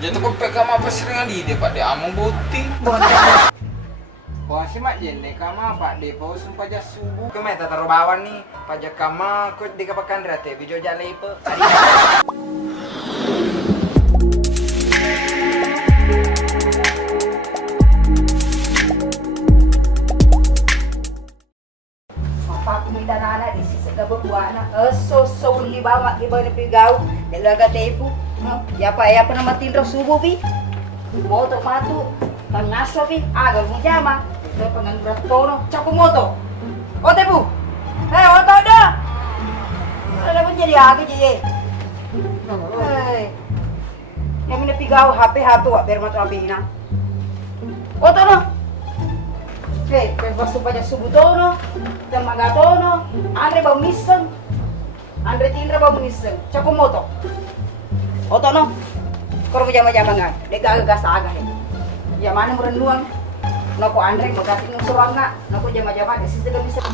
Jatuh ke PK apa sering di dia Pak de among boti. Wah si mak jenne kama Pak de pau sumpah jas subuh. Ke meta taruh bawan nih pajak kama kut di kapakan rate video jale pe. Papa kumita na di sisa ka buwa na. So libawa na pigaw. Dalaga tepo. Ya pa na matindro subo bi. Moto matu. Pangaso bi. Aga mo jama. Ito pangangrat tono. Chako moto. O tepo. Hey, oto da. Ano mo jadi aga jadi. Hey. Yang mina pigaw HP wa pero mato abina. Oto no. Hey, basta pa niya subutono, damagatono, andre ba misang, andre tindra ba misang, Chakumoto. Oto no, koro mo jama-jama nga, nagagas aga he. Yamana mo renuang, no ko andre magating ng surang nga, no ko jama-jama, this is the misang.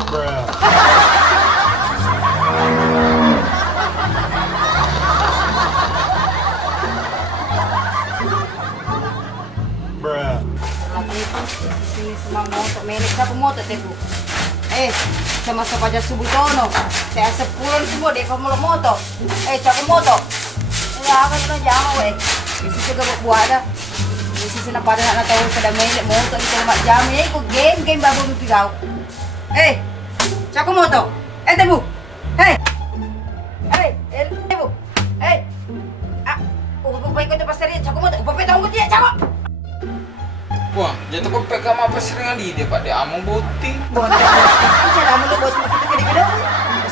Sama moto, menek sa moto tebu. Sama sapaja subutono. Saya 10 semua deh kamu moto. Cako moto. Wala ka na jama we. Isi juga buat ada. Isi sina pada na tahu pada menek moto di rumah jam ko game babu pigaw. Cako moto. Tebu. Tebu. Upapay ko to pasari cako moto. Upapay taong ko tiya cako. Wah, jatuh ke PK apa sering di dia Pak de among boti. Cara mo lubot mo kita kini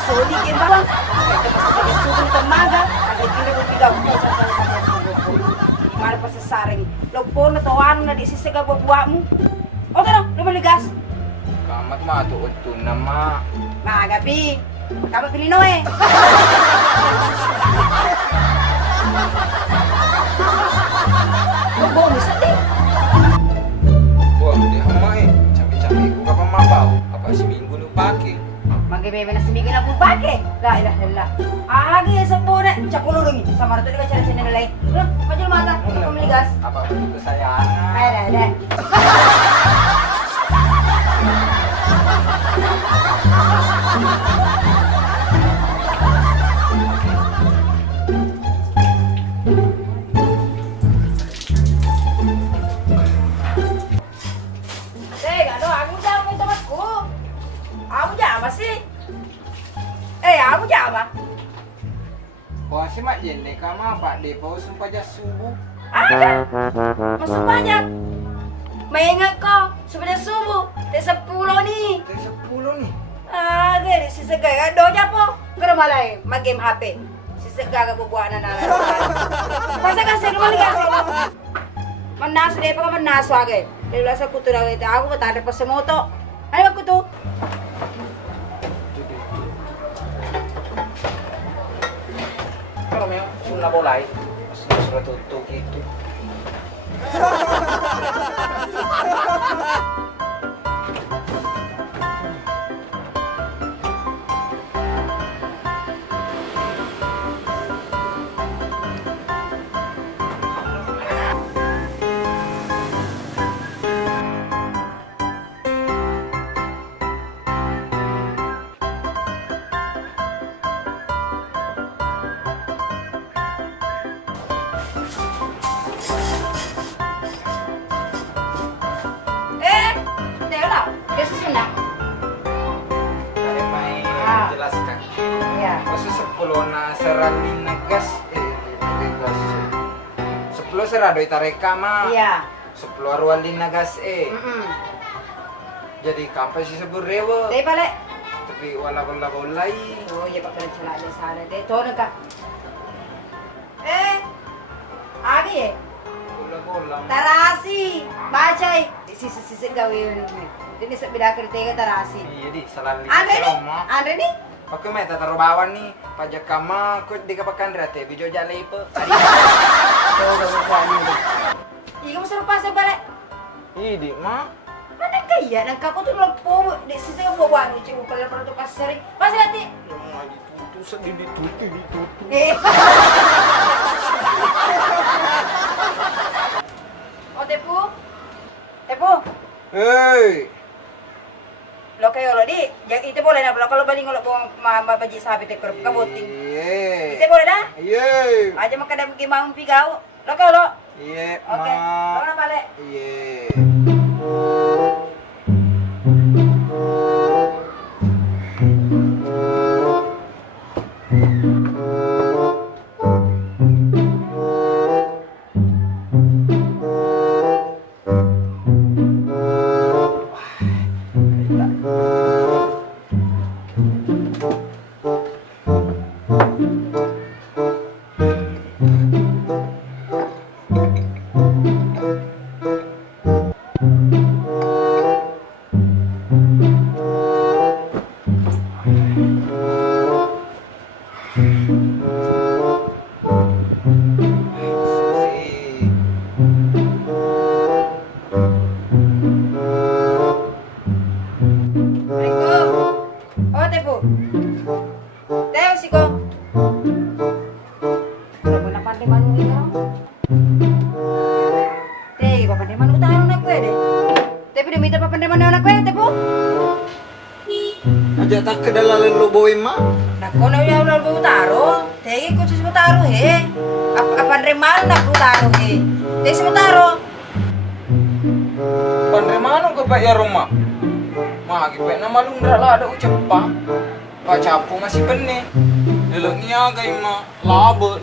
Soli game ba? Ito mas pagasugon ka maga, agad kini mo bigaw mo sa Mara pa sa saring. Logpo na tawanan na di sisiga buwa mo. O tara, lumaligas. Kamat matuod to na ma. Magabi. Kamu pilino eh. Logbo mo sa di. Wah, di hama cabai-cabai ko kapang mabaw. Apa seminggu nu pake. Magbibebe na seminggu na po pake. La ilaha illallah. Agi sa puna, chakulurungi. Sama rito diba chara sinalay. Majul mata, pumiligas. Apa itu kesayangan? Ada. Aku jama. Wah si mak jenne kama Pak de pau sumpah jas subuh. Masuk banyak. Maingat kau, sebenarnya subuh, teh 10 nih. Teh 10 nih. Gede si segala doja po. Kerma lain, mag-game HP. Si segala bubuan na nana. Pasa kasi lumali kasi. Manaso deh pa manaso agad. Dahil sa kuto na ito, ako matanda pa sa moto. Ano ba kuto? Pero memang sudah bolai, sudah tutup gitu. Jelaskan. Iya. Maksud 10 na seralin na gas, gas. 10 serado itareka ma. Iya. 10 arwalin na gas Jadi kampai si sebur rewa. Dahil pala. Tapi wala bolay. Oh, iya pa pala chalala sana. Dahil tono ka. Agi eh. Bola. Tarasi. Bacay. Sisi gawin. Dini sa bidakritega tarasi. Iya di salalin. Andre ni? Oke meta taruh bawan nih pajak kama kut di kapakan rate video jale pe. Tuh, gawin ni. Iya mo sarap sa pala. Idi ma. Mana kaya nang kako tuh lampu di sisi yang bawa anu cium pala para tuh pasari. Pasti nanti. Yang mau ditutup sedih ditutup. Hei. Lo kayo lo di, yang itu boleh na kalau balik ngolok buang mabaji sapi te kerap kabuting. Iya. Itu boleh dah? Iya. Aja makadam gimang pigau. Lo kayo lo. Iya, Oke. Lo na balik. Iya. Assalamualaikum. Oh, Tepu. Teo si ko. Kalau pun apa de manu ini? Teh, apa de manu tahu nak kue deh. Tepu dia minta apa de manu nak kue, Tepu? Aja tak kedalalan lo bawa mak. Nak kono ya ulah bu taro. Teh ko si taro he. Apa de manu nak bu taro he. Teh si taro. Pandai mana ke pak ya rumah? Mah kita nama lundra lah ada ucap pak. Pak capu masih benih. Deloknya gay mah labet.